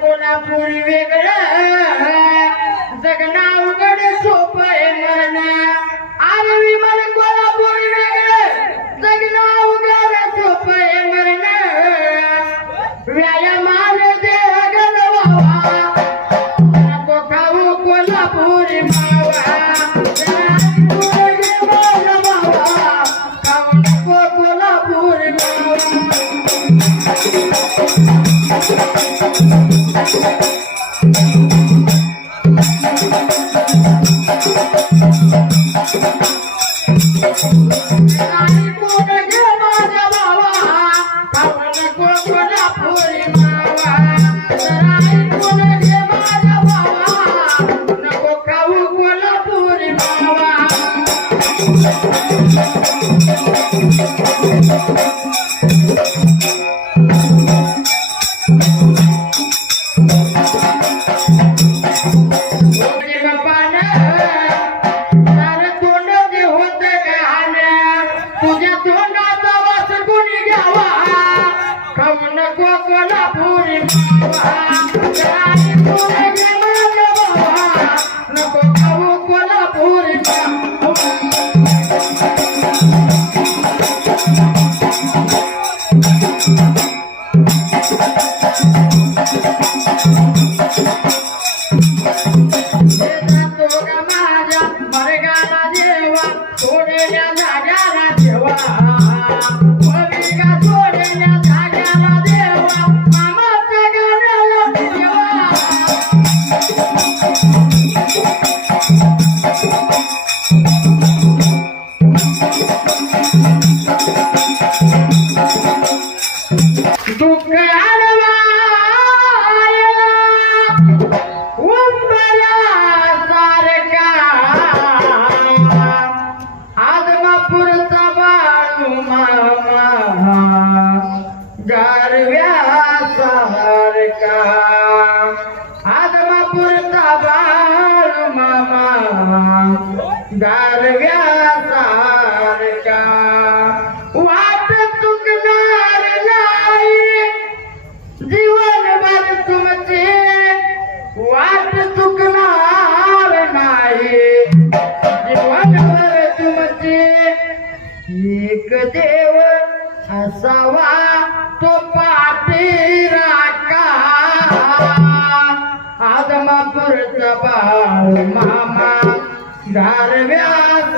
कोल्हापुरी वेगळं जगणं अवघड सोपं आहे मरण आम्ही विमल कोल्हापुरी वेगळं जगणं अवघड सोपं आहे मरण व्यायामान देह गजवावा नको खाऊ कोल्हापुरी मावा खाऊ नको कोल्हापुरी मावा गारव्यासारखा वाट चुकणार नाही जीवनभर तुमचे वाट चुकणार नाही जीवनभर तुमचे एक देव असावा तो पाठी राखा आदमापूरचा बाळ मामा गारव्यासारखा